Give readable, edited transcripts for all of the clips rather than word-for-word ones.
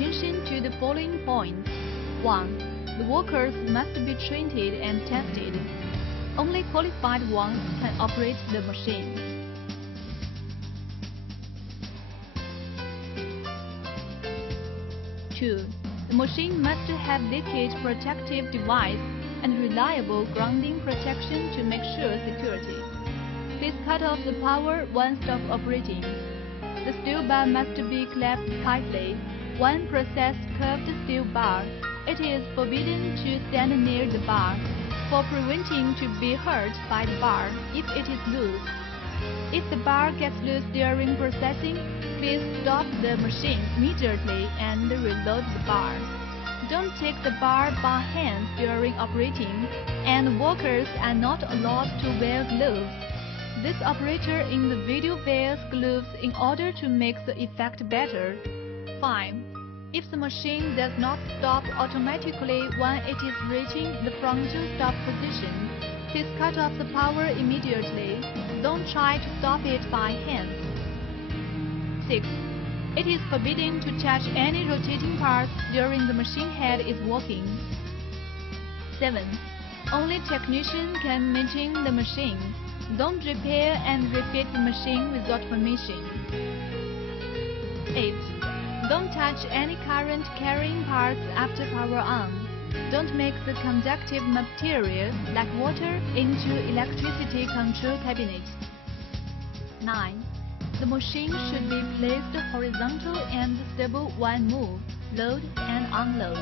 attention to the following points. 1. The workers must be trained and tested. Only qualified ones can operate the machine. 2. The machine must have leakage protective device and reliable grounding protection to make sure security. Please cut off the power when stop operating. The steel bar must be clamped tightly. When processed curved steel bar, it is forbidden to stand near the bar, for preventing to be hurt by the bar if it is loose. If the bar gets loose during processing, please stop the machine immediately and reload the bar. Don't take the bar by hand during operating, and workers are not allowed to wear gloves. This operator in the video wears gloves in order to make the effect better. 5. If the machine does not stop automatically when it is reaching the frontal stop position, please cut off the power immediately. Don't try to stop it by hand. 6. It is forbidden to touch any rotating parts during the machine head is working. 7. Only technician can maintain the machine. Don't repair and refit the machine without permission. 8. Don't touch any current carrying parts after power on. Don't mix the conductive material like water into electricity control cabinet. 9. The machine should be placed horizontal and stable when moved, load and unload.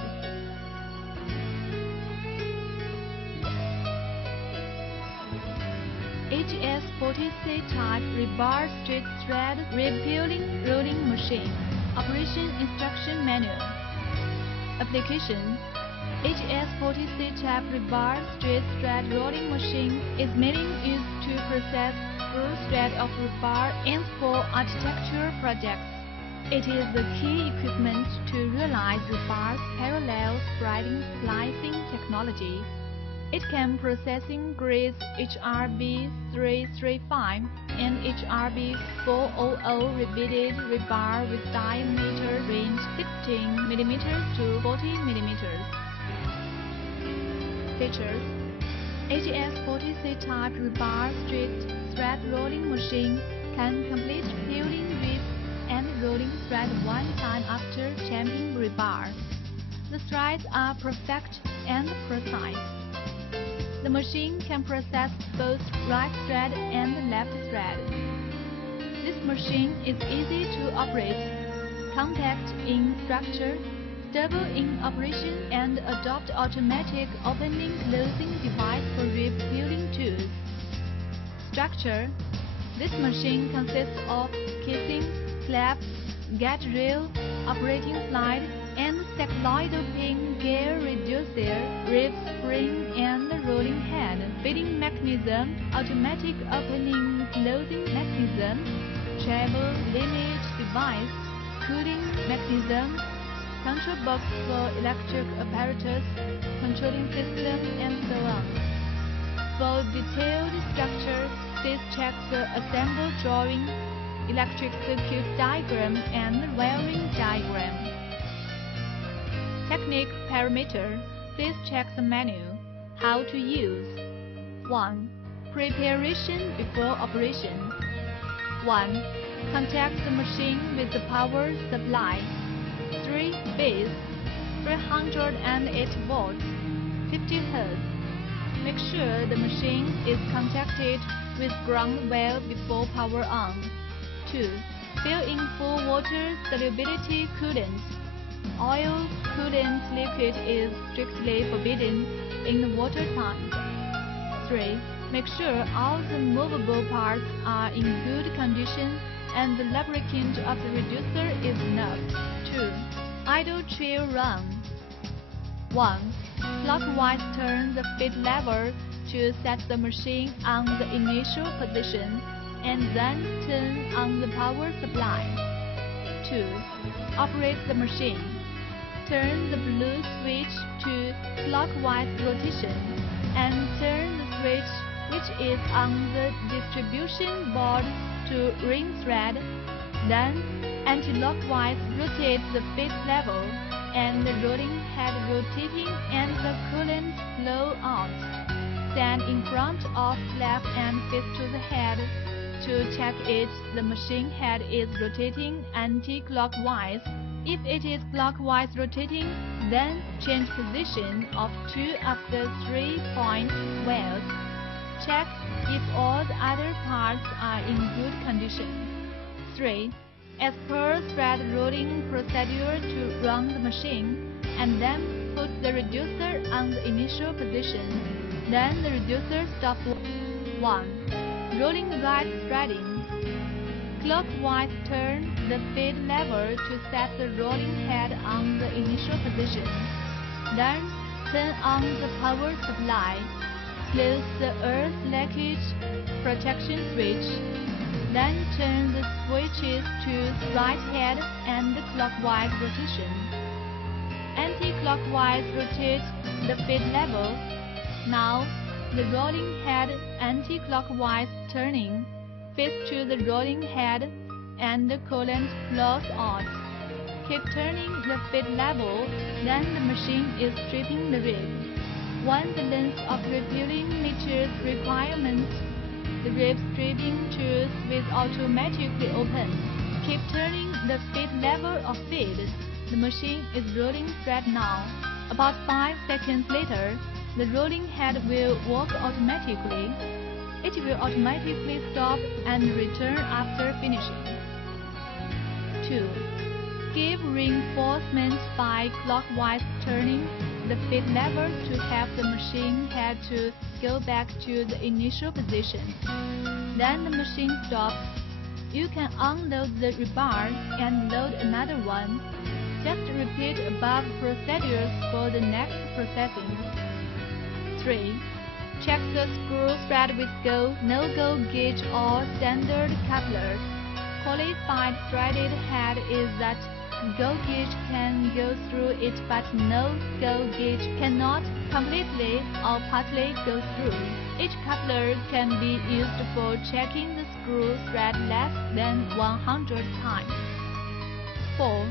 HS40C type rebar straight thread repealing rolling machine. Operation instruction manual. Application: HS40C type rebar straight thread rolling machine is mainly used to process full thread of rebar ends for architecture projects. It is the key equipment to realize rebar's parallel spreading splicing technology. It can processing grades HRB 335 and HRB 400 repeated rebar with diameter range 16 mm to 40 mm. Features: HS40C type rebar straight thread rolling machine can complete peeling rib and rolling thread one time after champing rebar. The threads are perfect and precise. The machine can process both right thread and left thread. This machine is easy to operate, compact in structure, stable in operation, and adopt automatic opening-closing device for rib peeling tools. Structure: this machine consists of casing, slab, gauge rail, operating slide, and cycloidal pin gear reducer, rib spring, and rolling head, feeding mechanism, automatic opening closing mechanism, travel limit device, cooling mechanism, control box for electric apparatus, controlling system, and so on. For detailed structure, please check the assembled drawing, electric circuit diagram, and wiring diagram. Technique parameter: please check the menu. How to use: 1. Preparation before operation. 1. Contact the machine with the power supply. 3 phase, 308 volts, 50 Hz. Make sure the machine is contacted with ground well before power on. 2. Fill in full water solubility coolant. Oil coolant liquid is strictly forbidden in the water tank. 3. Make sure all the movable parts are in good condition and the lubricant of the reducer is enough. 2. Idle trial run. 1. Clockwise turn the feed lever to set the machine on the initial position and then turn on the power supply. 2. Operate the machine. Turn the blue switch to clockwise rotation and turn the switch which is on the distribution board to ring thread. Then, anti-clockwise rotate the feed level and the rolling head rotating and the coolant flow out. Stand in front of flap and face to the head. To check it, the machine head is rotating anti-clockwise. If it is clockwise rotating, then change position of 2 of the 3-point wheels. Check if all the other parts are in good condition. 3. As per thread rolling procedure to run the machine, and then put the reducer on the initial position. Then the reducer stops. 1. Rolling right threading. Clockwise turn the feed lever to set the rolling head on the initial position. Then turn on the power supply. Close the earth leakage protection switch. Then turn the switches to right head and clockwise rotation. Anti-clockwise rotate the feed level. Now the rolling head anti-clockwise turning. Face to the rolling head and the coolant flows out. Keep turning the feed level, then the machine is stripping the ribs. When the length of repealing meets requirements, the rib stripping tooth will automatically open. Keep turning the feed level of feed. The machine is rolling thread now. About 5 seconds later, the rolling head will work automatically. It will automatically stop and return after finishing. 2. Give reinforcement by clockwise turning the feed lever to help the machine head to go back to the initial position. Then the machine stops. You can unload the rebar and load another one. Just repeat above procedures for the next processing. 3. Check the screw thread with go, no-go gauge or standard couplers. Qualified threaded head is that go gauge can go through it but no-go gauge cannot completely or partly go through. Each coupler can be used for checking the screw thread less than 100 times. 4.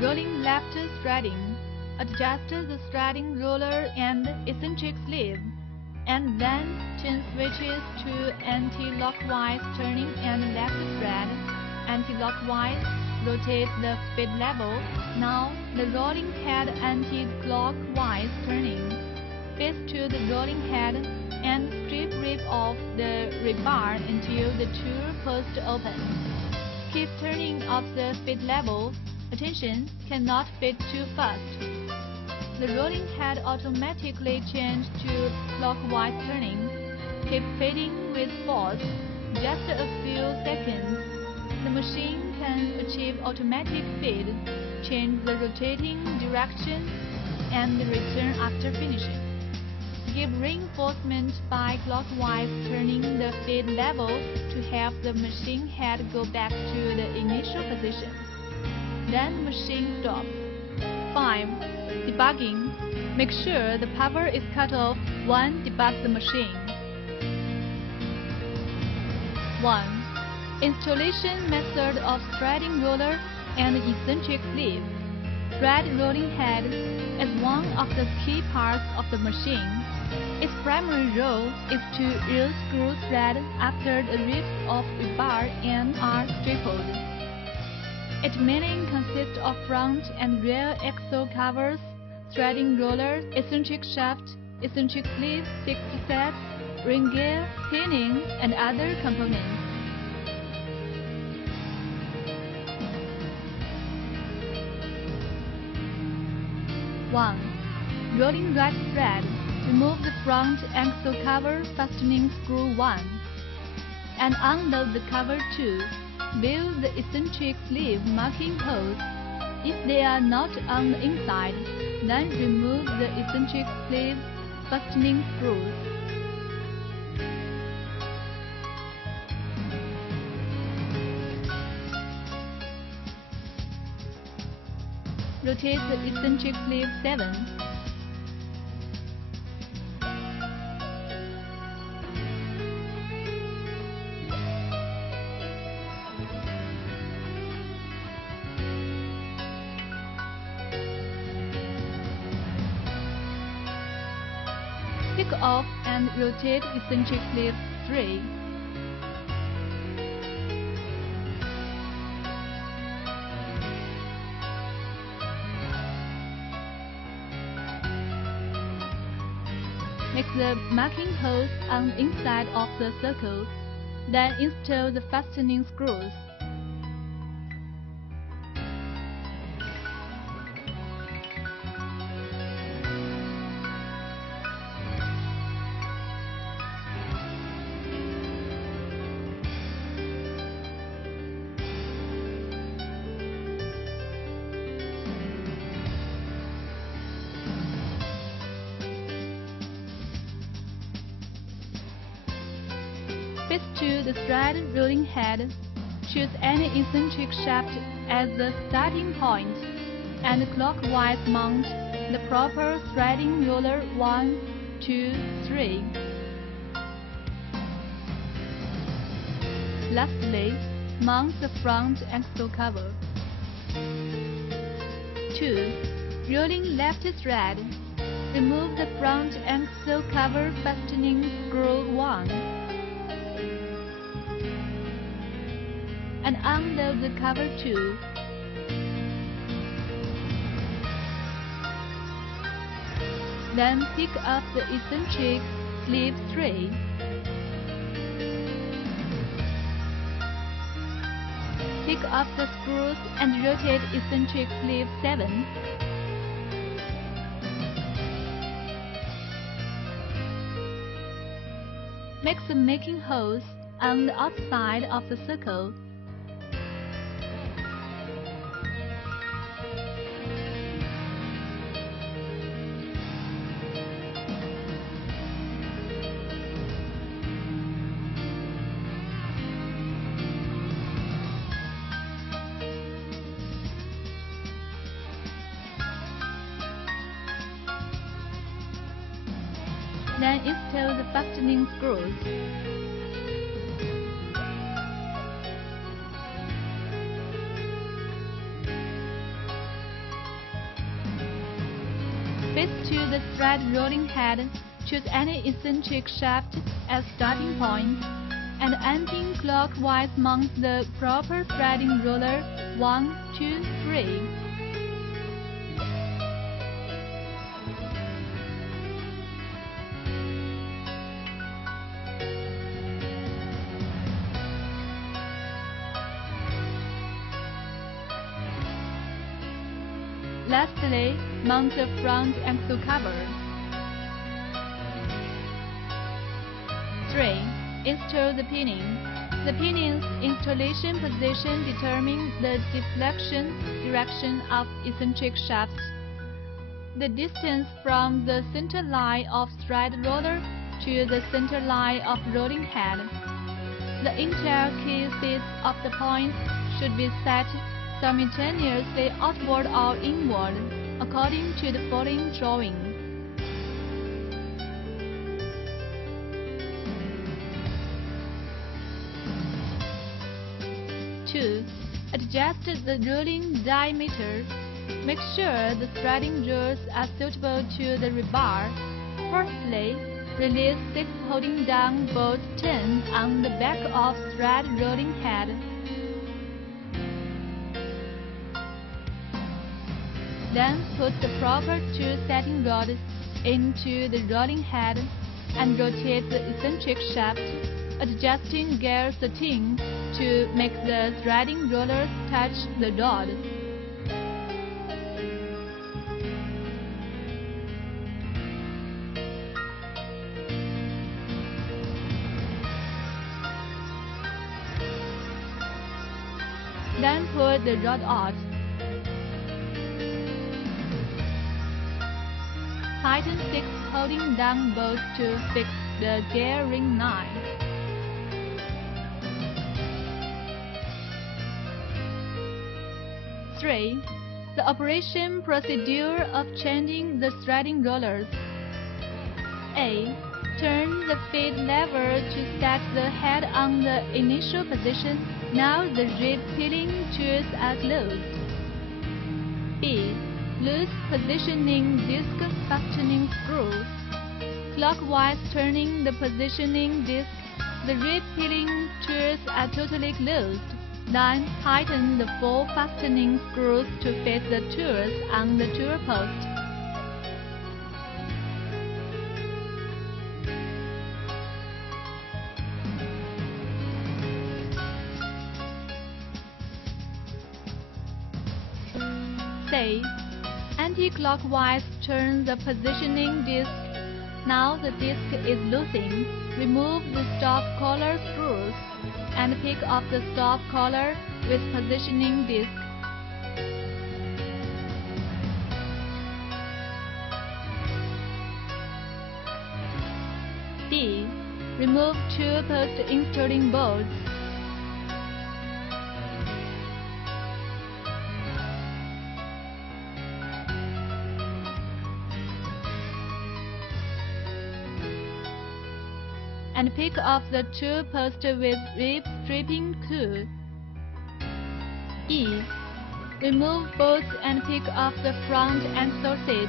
Rolling left threading. Adjust the threading roller and eccentric sleeve, and then turn switches to anti-clockwise turning and left thread. Anti-clockwise, rotate the feed level. Now the rolling head anti-clockwise turning. Face to the rolling head and strip rib off the rebar until the tool post opens. Keep turning up the feed level. Attention, cannot feed too fast. The rolling head automatically changes to clockwise turning. Keep feeding with force. Just a few seconds. The machine can achieve automatic feed, change the rotating direction, and return after finishing. Give reinforcement by clockwise turning the feed level to help the machine head go back to the initial position. Then the machine stops. 5. Debugging. Make sure the power is cut off when debug the machine. 1. Installation method of threading roller and eccentric sleeve. Thread rolling head is one of the key parts of the machine. Its primary role is to reel screw thread after the ribs of rebar end are stripped. It mainly consists of front and rear axle covers, threading roller, eccentric shaft, eccentric sleeve, 6 sets, ring gear, pinion, and other components. 1. Rolling right thread. Remove the front axle cover fastening screw 1 and unload the cover 2. Build the eccentric sleeve marking holes. If they are not on the inside, then remove the eccentric sleeve fastening screws. Rotate the eccentric sleeve 7. Take off and rotate eccentric sleeve 3. Make the marking holes on the inside of the circle, then install the fastening screws. Fit to the thread rolling head. Choose any eccentric shaft as the starting point, and clockwise mount the proper threading roller 1, 2, 3. Lastly, mount the front axle cover. 2. Rolling left thread. Remove the front axle cover fastening screw 1. And unload the cover 2. Then pick up the eccentric sleeve 3. Pick up the screws and rotate eccentric sleeve 7. Make the making holes on the outside of the circle. Then install the fastening screws. Fit to the thread rolling head. Choose any eccentric shaft as starting point, and anti-clockwise mount the proper threading roller 1, 2, 3. Lastly, mount the front axle cover. 3. Install the pinion. The pinion's installation position determines the deflection direction of eccentric shaft. The distance from the center line of thread roller to the center line of rolling head. The entire cases of the points should be set simultaneously outward or inward, according to the following drawing. Two. Adjust the rolling diameter. Make sure the threading rolls are suitable to the rebar. Firstly, release 6 holding down bolt turns on the back of thread rolling head. Then put the proper 2 setting rods into the rolling head and rotate the eccentric shaft, adjusting gear setting to make the threading rollers touch the rod. Then pull the rod out. Tighten 6 holding down bolts to fix the gear ring 9. Three. The operation procedure of changing the threading rollers. A. Turn the feed lever to set the head on the initial position. Now the rib peeling tools are closed. B. Loose positioning disc fastening screws. Clockwise turning the positioning disc, the rib peeling tools are totally closed. Then tighten the 4 fastening screws to fit the tools on the tool post. C. Anti-clockwise turn the positioning disc. Now the disc is loosened. Remove the stop collar screws and pick up the stop collar with positioning disc. D. Remove tool post installing bolts. And pick up the tool post with rib stripping tool. E. Remove bolts and pick up the front and sausage.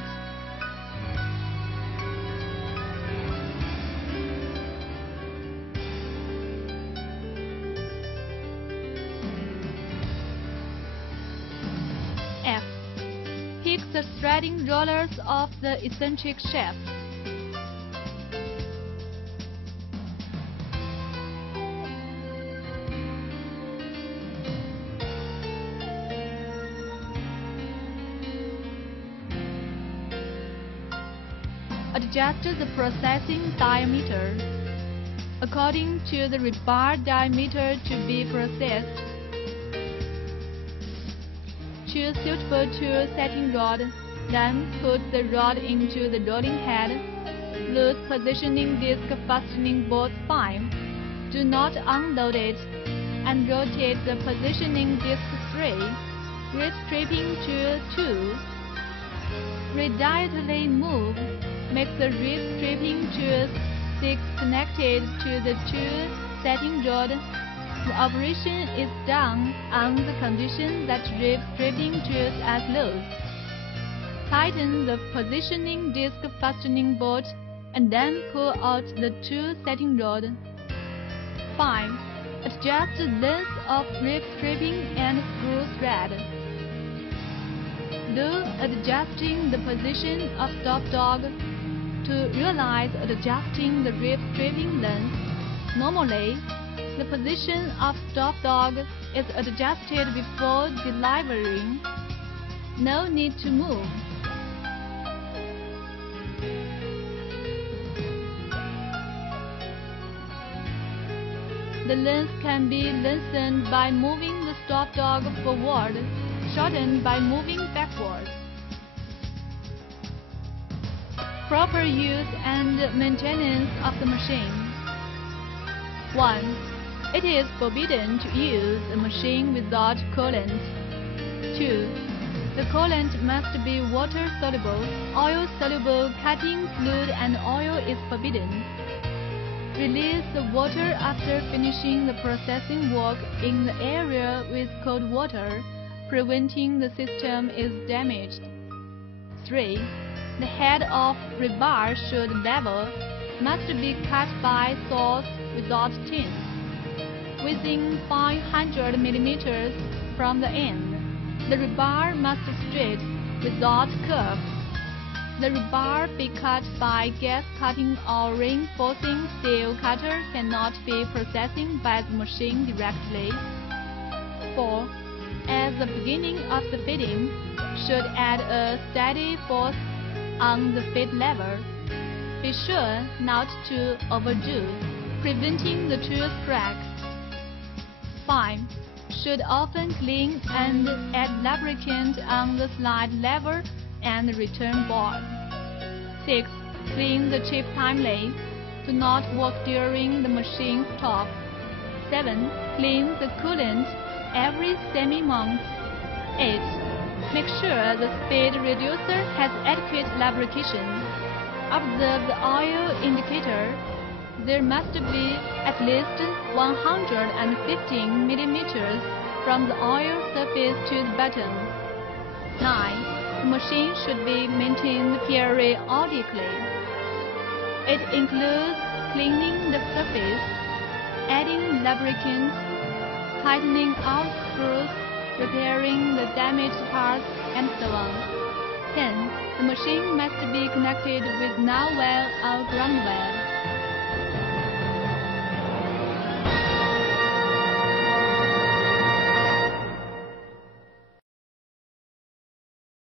F. Pick the threading rollers off the eccentric shaft. Adjust the processing diameter according to the rebar diameter to be processed. Choose suitable tool setting rod, then put the rod into the rolling head. Loose positioning disc fastening bolt 5. Do not unload it, and rotate the positioning disc 3. Rib stripping tool 2. Radially move. Make the rib stripping tool 6 connected to the tool setting rod. The operation is done on the condition that rib stripping tools are closed. Tighten the positioning disc fastening bolt and then pull out the tool setting rod. 5. Adjust the length of rib stripping and screw thread. Do adjusting the position of stop dog. To realize adjusting the rib stripping length, normally, the position of stop dog is adjusted before delivering. No need to move. The length can be lengthened by moving the stop dog forward, shortened by moving backward. Proper use and maintenance of the machine. 1. It is forbidden to use a machine without coolant. 2. The coolant must be water-soluble. Oil-soluble cutting fluid and oil is forbidden. Release the water after finishing the processing work in the area with cold water, preventing the system is damaged. 3. The head of rebar should level, must be cut by saws without tins, within 500 mm from the end. The rebar must straight, without curve. The rebar be cut by gas cutting or reinforcing steel cutter cannot be processing by the machine directly. 4. At the beginning of the fitting, should add a steady force on the feed lever. Be sure not to overdo, preventing the tool crack. 5. Should often clean and add lubricant on the slide lever and return bar. 6. Clean the chip timely. Do not work during the machine stop. 7. Clean the coolant every semi-month. 8. Make sure the speed reducer has adequate lubrication. Observe the oil indicator. There must be at least 115 mm from the oil surface to the bottom. 9. The machine should be maintained periodically. It includes cleaning the surface, adding lubricants, tightening out screws, repairing the damaged parts, and so on. Hence, the machine must be connected with nav well or ground well.